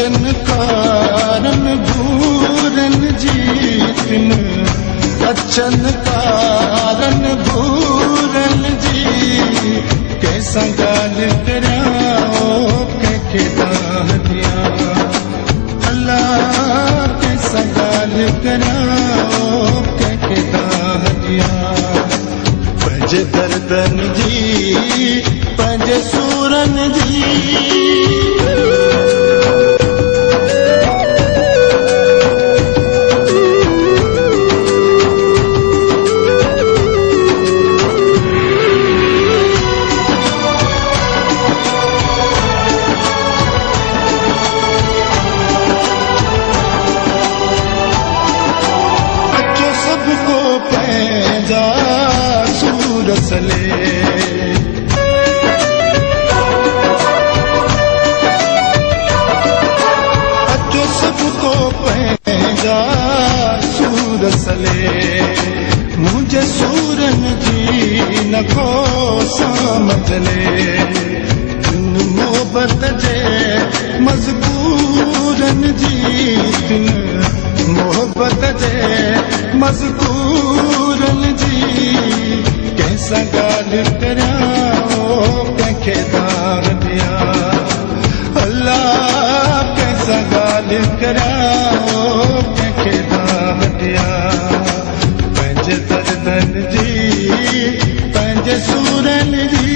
अचन कारण भूरन जीतन अचन कारण भूरन जी कैसा गाल कराओ कैके दाह दिया अल्लाह कैसा गाल कराओ कैके दाह दिया पंज दर्दन जी पंज सूरन जी अचो सबको पंहिंजा सूर सले मुंहिंजे सूरन जी नखो समझले तिन मोहबत जे मज़कूरन जी तिन मोहबत जे मज़कूरन जी कैसा गाल कराओ कैके दाग दिया अल्लाह कैसा गाल कराओ कैके दाग दिया पंज दर्दन जी पंज सूरन जी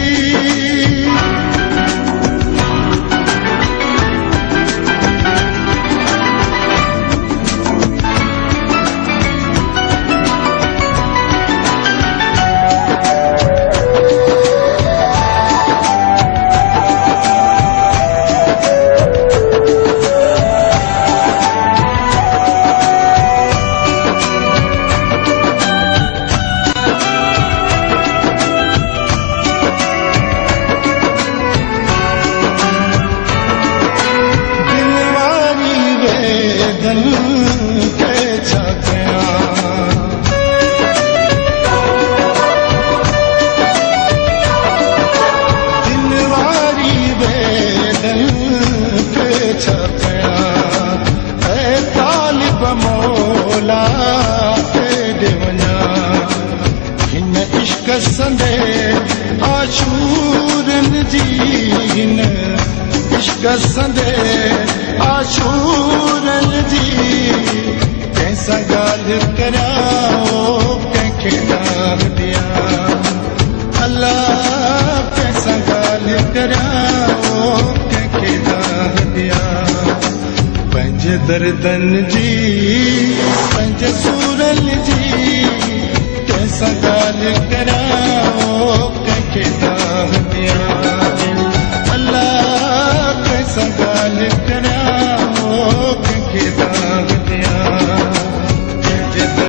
संदे आशूरन जी हिन इश्क संदे आशूरन जी कैसा गाल कराओ कैके दाग दिया अल्लाह कैसा गाल कराओ कैके दाग दिया पंज दर्दन जी पंज सूरन जी कैसा गाल कराओ कैके दाग दिया अल्लाह कैसा गाल कराओ